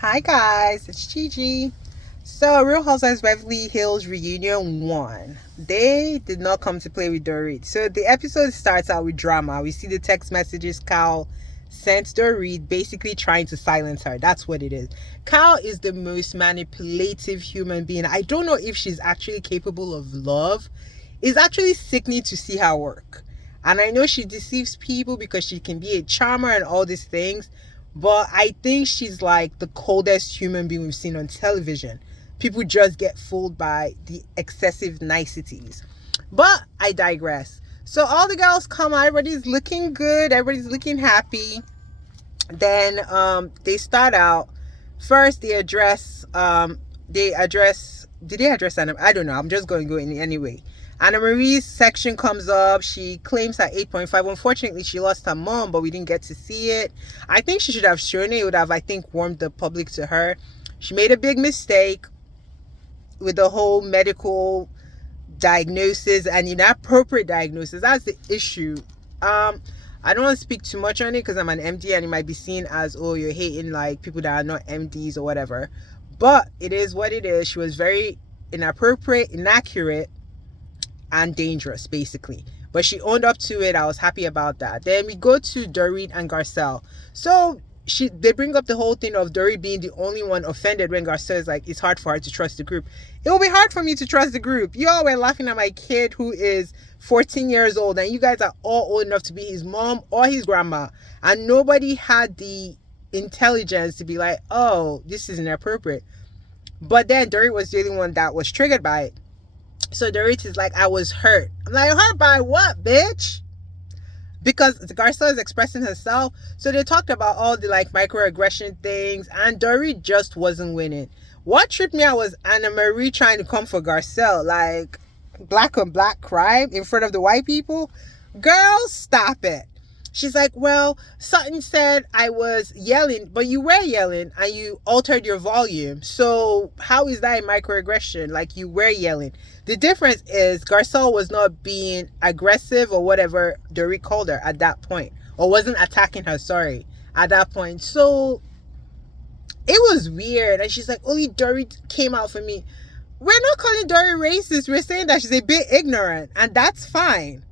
Hi guys, it's Gigi. So, Real Housewives Beverly Hills Reunion 1. They did not come to play with Dorit. So, the episode starts out with drama. We see the text messages Kyle sent Dorit basically trying to silence her. That's what it is. Kyle is the most manipulative human being. I don't know if she's actually capable of love. It's actually sickening to see her work. And I know she deceives people because she can be a charmer and all these things. But I think she's like the coldest human being we've seen on television. People just get fooled by the excessive niceties. But I digress. So all the girls come out, everybody's looking good, everybody's looking happy. Then they start out. First they address did they address Anna? I don't know. I'm just going to go in anyway. Anna Marie's section comes up. She claims her 8.5. Unfortunately, she lost her mom, but we didn't get to see it. I think she should have shown it. It would have, I think, warmed the public to her. She made a big mistake with the whole medical diagnosis and inappropriate diagnosis. That's the issue. I don't want to speak too much on it because I'm an MD and it might be seen as, oh, you're hating like people that are not MDs or whatever. But it is what it is. She was very inappropriate, inaccurate, and dangerous, basically. But she owned up to it. I was happy about that. Then we go to Dorit and Garcelle. So they bring up the whole thing of Dorit being the only one offended when Garcelle is like, it's hard for her to trust the group. It will be hard for me to trust the group. You all were laughing at my kid who is 14 years old and you guys are all old enough to be his mom or his grandma. And nobody had the intelligence to be like, oh, this is inappropriate. But then Dorit was the only one that was triggered by it. So Dorit is like, I was hurt. I'm like, hurt by what, bitch? Because Garcelle is expressing herself. So they talked about all the like microaggression things and Dorit just wasn't winning. What tripped me out was Anna Marie trying to come for Garcelle, like black on black crime in front of the white people. Girl, stop it. She's like, well, Sutton said I was yelling, but you were yelling and you altered your volume. So how is that a microaggression? Like you were yelling. The difference is Garcelle was not being aggressive or whatever Dorit called her at that point. Or wasn't attacking her, sorry, at that point. So it was weird. And she's like, only Dorit came out for me. We're not calling Dorit racist. We're saying that she's a bit ignorant. And that's fine.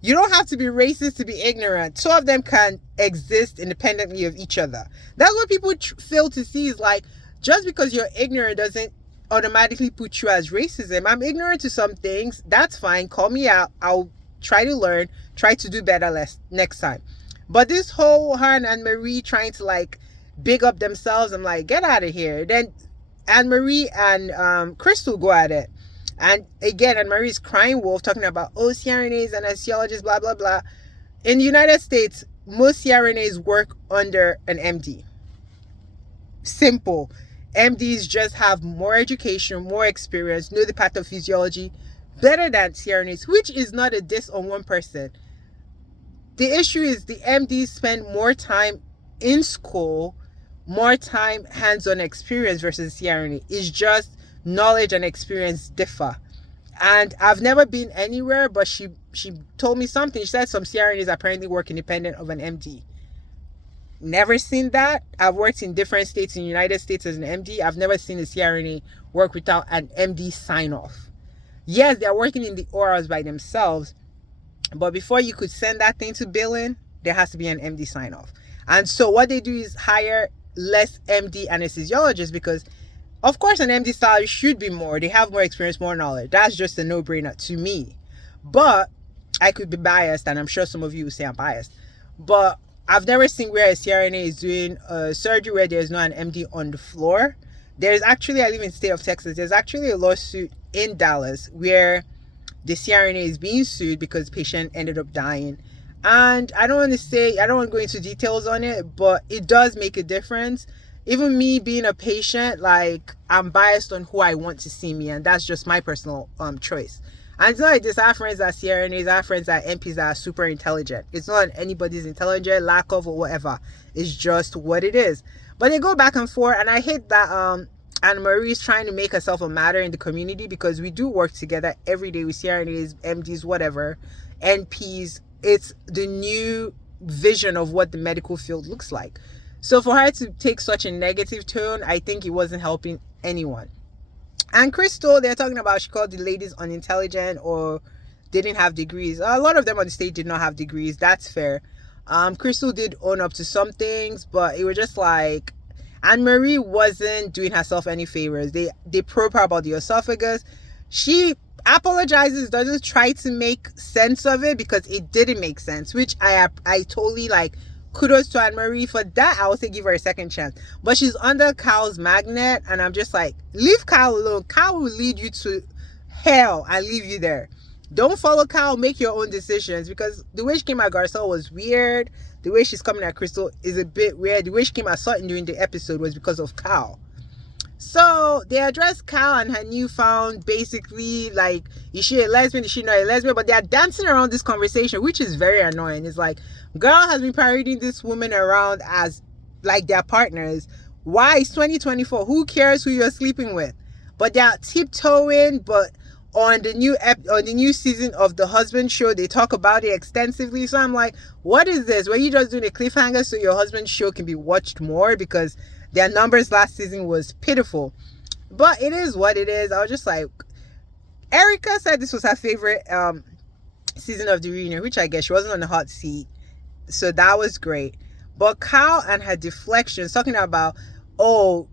You don't have to be racist to be ignorant. Two of them can exist independently of each other. That's what people fail to see is like, just because you're ignorant doesn't automatically put you as racism. I'm ignorant to some things. That's fine. Call me out. I'll try to learn, try to do better next time. But this whole her and Anne-Marie trying to like big up themselves, I'm like, get out of here. Then Anne-Marie and Crystal go at it. And again, Anne-Marie's crying wolf talking about, oh, CRNAs and anesthesiologists, blah, blah, blah. In the United States, most CRNAs work under an MD. Simple. MDs just have more education, more experience, know the pathophysiology better than CRNAs, which is not a diss on one person. The issue is the MDs spend more time in school, more time hands-on experience versus CRNA. It's just knowledge and experience differ. And I've never been anywhere, but she told me something. She said some CRNAs apparently work independent of an MD. Never seen that. I've worked in different states in the United States as an MD. I've never seen a CRNA work without an MD sign off. Yes, they're working in the ORs by themselves, but before you could send that thing to billing, there has to be an MD sign off. And so what they do is hire less MD anesthesiologists because of course, an MD salary should be more. They have more experience, more knowledge. That's just a no-brainer to me. But I could be biased, and I'm sure some of you will say I'm biased. But I've never seen where a CRNA is doing a surgery where there's not an MD on the floor. There's actually, I live in the state of Texas, there's actually a lawsuit in Dallas where the CRNA is being sued because the patient ended up dying. And I don't want to go into details on it, but it does make a difference. Even me being a patient, like I'm biased on who I want to see me, and that's just my personal choice. And it's not like this. I have friends that are CRNAs, I have friends that are MPs that are super intelligent. It's not anybody's intelligent, lack of, or whatever. It's just what it is. But they go back and forth, and I hate that Anne-Marie is trying to make herself a matter in the community because we do work together every day with CRNAs, MDs, whatever, NPs. It's the new vision of what the medical field looks like. So for her to take such a negative tone, I think it wasn't helping anyone. And Crystal, they're talking about, she called the ladies unintelligent or didn't have degrees. A lot of them on the stage did not have degrees. That's fair. Crystal did own up to some things, but it was just like Anne Marie wasn't doing herself any favors. They probe her about the esophagus. She apologizes, doesn't try to make sense of it because it didn't make sense, which I totally like. Kudos to Anne Marie for that. I would say give her a second chance. But she's under Kyle's magnet, and I'm just like, leave Kyle alone. Kyle will lead you to hell and leave you there. Don't follow Kyle, make your own decisions, because the way she came at Garcelle was weird. The way she's coming at Crystal is a bit weird. The way she came at Sutton during the episode was because of Kyle. So they address Kyle and her newfound, basically, like, is she a lesbian? Is she not a lesbian? But they're dancing around this conversation, which is very annoying. It's like, girl has been parading this woman around as like their partners. Why? It's 2024. Who cares who you're sleeping with? But they're tiptoeing. But on the new season of the Husband Show, they talk about it extensively. So I'm like, what is this? Were you just doing a cliffhanger so your husband's show can be watched more? Because their numbers last season was pitiful. But it is what it is. I was just like, Erica said this was her favorite season of the reunion, which I guess she wasn't on the hot seat. So that was great. But Kyle and her deflections, talking about, Dorit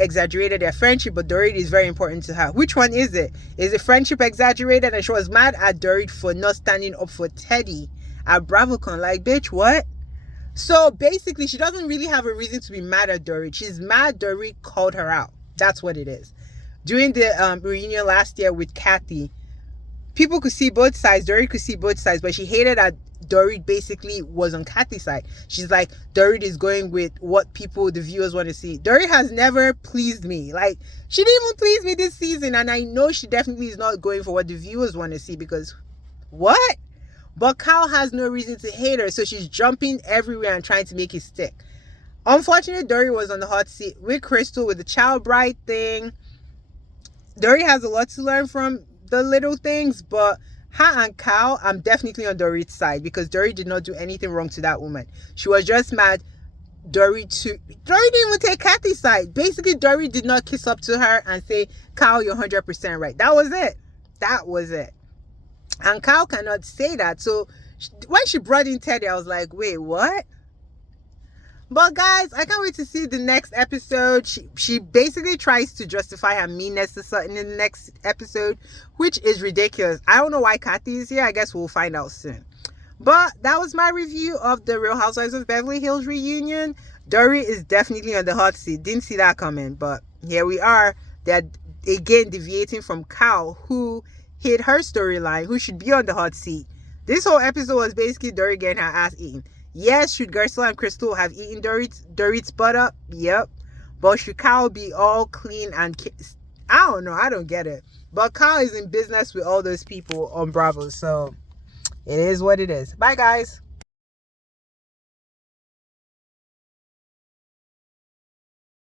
exaggerated their friendship, but Dorit is very important to her. Which one is it? Is the friendship exaggerated? And she was mad at Dorit for not standing up for Teddy at BravoCon. Like, bitch, what? So basically, she doesn't really have a reason to be mad at Dorit. She's mad Dorit called her out. That's what it is. During the reunion last year with Kathy, people could see both sides. Dorit could see both sides, but she hated that Dorit basically was on Kathy's side. She's like, Dorit is going with what people, the viewers, want to see. Dorit has never pleased me. Like, she didn't even please me this season, and I know she definitely is not going for what the viewers want to see, because what? But Kyle has no reason to hate her, so she's jumping everywhere and trying to make it stick. Unfortunately, Dorit was on the hot seat with Crystal with the child bride thing. Dorit has a lot to learn from the little things, but her and Kyle, I'm definitely on Dorit's side, because Dorit did not do anything wrong to that woman. She was just mad. Dorit didn't even take Kathy's side. Basically, Dorit did not kiss up to her and say, Kyle, you're 100% right. That was it. That was it. And Kyle cannot say that. So when she brought in Teddy, I was like, wait, what? But guys, I can't wait to see the next episode. She basically tries to justify her meanness to Sutton in the next episode, which is ridiculous. I don't know why Kathy is here. I guess we'll find out soon. But that was my review of the Real Housewives of Beverly Hills reunion. Dorit is definitely on the hot seat. Didn't see that coming, but here we are. They're again deviating from Kyle, who hid her storyline, who should be on the hot seat. This whole episode was basically Dorit getting her ass eaten. Yes, should Garcelle and Crystal have eaten Dorit's butt up? Yep. But should Kyle be all clean and I don't know. I don't get it. But Kyle is in business with all those people on Bravo. So it is what it is. Bye, guys.